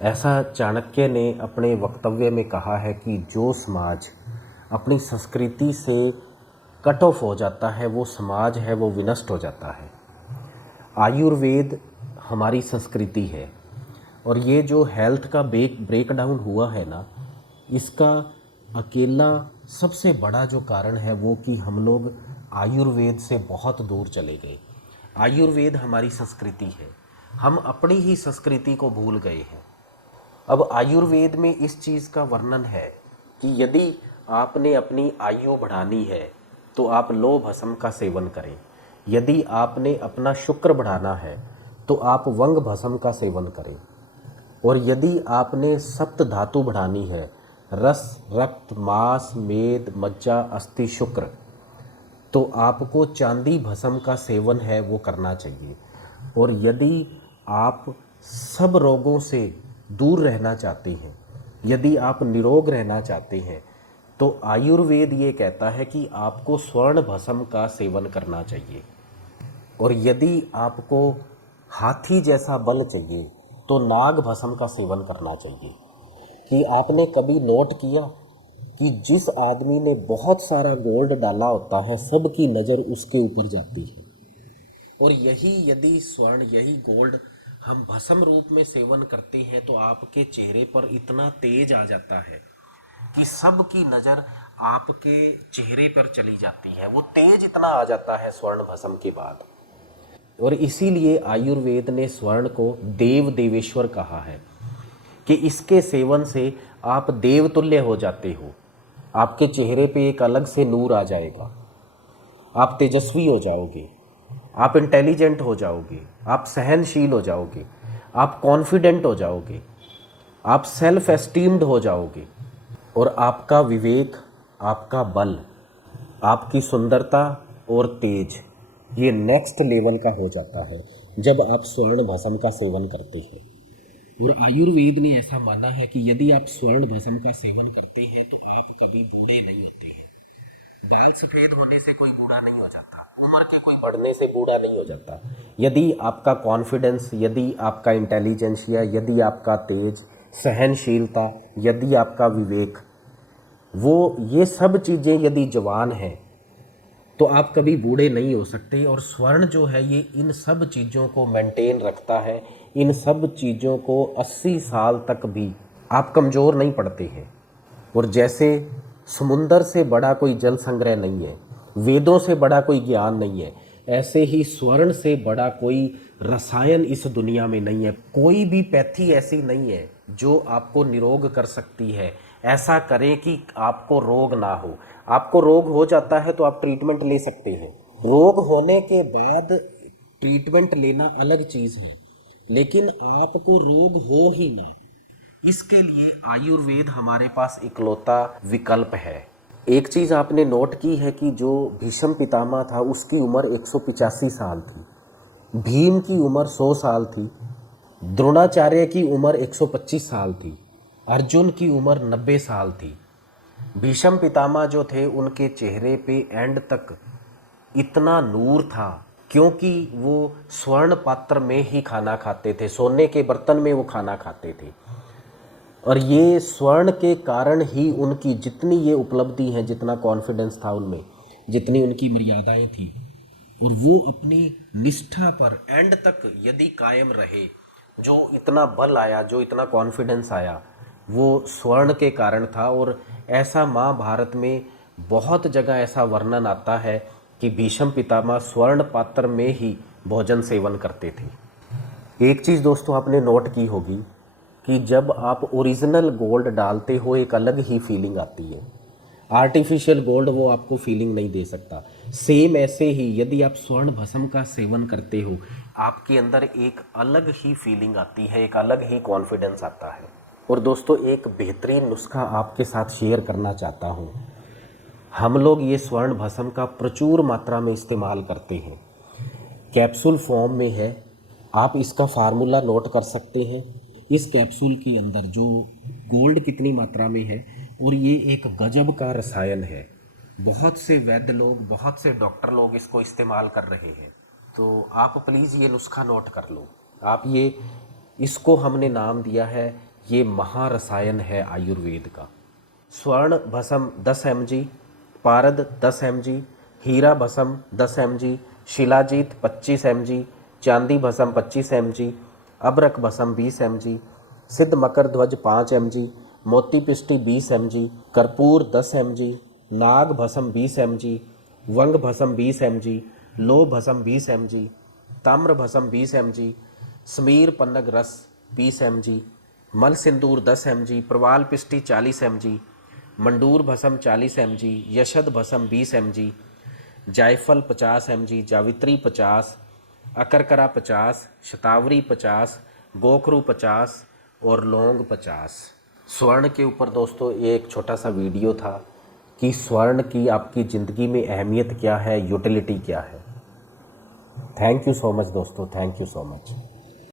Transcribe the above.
ऐसा चाणक्य ने अपने वक्तव्य में कहा है कि जो समाज अपनी संस्कृति से कट ऑफ हो जाता है वो समाज है वो विनष्ट हो जाता है। आयुर्वेद हमारी संस्कृति है और ये जो हेल्थ का ब्रेकडाउन हुआ है ना, इसका अकेला सबसे बड़ा जो कारण है वो कि हम लोग आयुर्वेद से बहुत दूर चले गए। आयुर्वेद हमारी संस्कृति है, हम अपनी ही संस्कृति को भूल गए हैं। अब आयुर्वेद में इस चीज़ का वर्णन है कि यदि आपने अपनी आयु बढ़ानी है तो आप लौह भस्म का सेवन करें। यदि आपने अपना शुक्र बढ़ाना है तो आप वंग भस्म का सेवन करें। और यदि आपने सप्त धातु बढ़ानी है, रस रक्त मांस मेद मज्जा अस्थि शुक्र, तो आपको चांदी भस्म का सेवन है वो करना चाहिए। और यदि आप सब रोगों से दूर रहना चाहते हैं, यदि आप निरोग रहना चाहते हैं, तो आयुर्वेद ये कहता है कि आपको स्वर्ण भस्म का सेवन करना चाहिए। और यदि आपको हाथी जैसा बल चाहिए तो नाग भस्म का सेवन करना चाहिए। कि आपने कभी नोट किया कि जिस आदमी ने बहुत सारा गोल्ड डाला होता है सबकी नज़र उसके ऊपर जाती है। और यही यदि स्वर्ण यही गोल्ड हम भस्म रूप में सेवन करते हैं तो आपके चेहरे पर इतना तेज आ जाता है कि सबकी नज़र आपके चेहरे पर चली जाती है। वो तेज इतना आ जाता है स्वर्ण भस्म के बाद। और इसीलिए आयुर्वेद ने स्वर्ण को देव देवेश्वर कहा है कि इसके सेवन से आप देवतुल्य हो जाते हो। आपके चेहरे पे एक अलग से नूर आ जाएगा, आप तेजस्वी हो जाओगे, आप इंटेलिजेंट हो जाओगे, आप सहनशील हो जाओगे, आप कॉन्फिडेंट हो जाओगे, आप सेल्फ एस्टीम्ड हो जाओगे। और आपका विवेक, आपका बल, आपकी सुंदरता और तेज ये नेक्स्ट लेवल का हो जाता है जब आप स्वर्ण भस्म का सेवन करते हैं। और आयुर्वेद ने ऐसा माना है कि यदि आप स्वर्ण भस्म का सेवन करते हैं तो आप कभी बूढ़े नहीं होते हैं। बाल सफ़ेद होने से कोई बूढ़ा नहीं हो जाता, उम्र के कोई बढ़ने से बूढ़ा नहीं हो जाता। यदि आपका कॉन्फिडेंस, यदि आपका इंटेलिजेंस, या यदि आपका तेज, सहनशीलता, यदि आपका विवेक, वो ये सब चीज़ें यदि जवान हैं तो आप कभी बूढ़े नहीं हो सकते। और स्वर्ण जो है ये इन सब चीज़ों को मेंटेन रखता है। इन सब चीज़ों को 80 साल तक भी आप कमज़ोर नहीं पड़ते हैं। और जैसे समुंदर से बड़ा कोई जल संग्रह नहीं है, वेदों से बड़ा कोई ज्ञान नहीं है, ऐसे ही स्वर्ण से बड़ा कोई रसायन इस दुनिया में नहीं है। कोई भी पैथी ऐसी नहीं है जो आपको निरोग कर सकती है। ऐसा करें कि आपको रोग ना हो। आपको रोग हो जाता है तो आप ट्रीटमेंट ले सकते हैं। रोग होने के बाद ट्रीटमेंट लेना अलग चीज़ है, लेकिन आपको रोग हो ही ना, इसके लिए आयुर्वेद हमारे पास इकलौता विकल्प है। एक चीज़ आपने नोट की है कि जो भीष्म पितामह था उसकी उम्र 185 साल थी, भीम की उम्र 100 साल थी, द्रोणाचार्य की उम्र 125 साल थी, अर्जुन की उम्र 90 साल थी। भीष्म पितामह जो थे उनके चेहरे पे एंड तक इतना नूर था क्योंकि वो स्वर्ण पात्र में ही खाना खाते थे, सोने के बर्तन में वो खाना खाते थे। और ये स्वर्ण के कारण ही उनकी जितनी ये उपलब्धि हैं, जितना कॉन्फिडेंस था उनमें, जितनी उनकी मर्यादाएं थी, और वो अपनी निष्ठा पर एंड तक यदि कायम रहे, जो इतना बल आया, जो इतना कॉन्फिडेंस आया, वो स्वर्ण के कारण था। और ऐसा महाभारत में बहुत जगह ऐसा वर्णन आता है कि भीष्म पितामह स्वर्ण पात्र में ही भोजन सेवन करते थे। एक चीज़ दोस्तों आपने नोट की होगी कि जब आप ओरिजिनल गोल्ड डालते हो एक अलग ही फीलिंग आती है। आर्टिफिशियल गोल्ड वो आपको फीलिंग नहीं दे सकता। सेम ऐसे ही यदि आप स्वर्ण भस्म का सेवन करते हो आपके अंदर एक अलग ही फीलिंग आती है, एक अलग ही कॉन्फिडेंस आता है। और दोस्तों एक बेहतरीन नुस्खा आपके साथ शेयर करना चाहता हूँ। हम लोग ये स्वर्ण भस्म का प्रचुर मात्रा में इस्तेमाल करते हैं, कैप्सूल फॉर्म में है। आप इसका फार्मूला नोट कर सकते हैं। इस कैप्सूल के अंदर जो गोल्ड कितनी मात्रा में है, और ये एक गजब का रसायन है। बहुत से वैद्य लोग, बहुत से डॉक्टर लोग इसको इस्तेमाल कर रहे हैं। तो आप प्लीज़ ये नुस्खा नोट कर लो। आप ये इसको हमने नाम दिया है ये महारसायन है आयुर्वेद का। स्वर्ण भस्म 10 mg, पारद 10 mg, हीरा भस्म 10 mg, शिलाजीत 25 mg, चांदी भस्म 25 mg, अबरक भस्म 20 mg, सिद्ध मकर ध्वज 5 mg, मोती पिष्टी 20 mg, कर्पूर 10 mg, नाग भस्म 20 mg, वंग भस्म 20 mg, लो भस्म 20 mg, ताम्र भस्म 20 mg, समीर पन्नग रस 20 mg, मल सिंदूर 10 mg, प्रवाल पिष्टी 40 mg, मंडूर भस्म 40 mg, यशद भस्म 20 mg, जायफल 50 mg, जावित्री 50, अकरकरा 50, शतावरी 50, गोखरू 50 और लौंग 50। स्वर्ण के ऊपर दोस्तों ये एक छोटा सा वीडियो था कि स्वर्ण की आपकी ज़िंदगी में अहमियत क्या है, यूटिलिटी क्या है। थैंक यू सो मच दोस्तों, थैंक यू सो मच।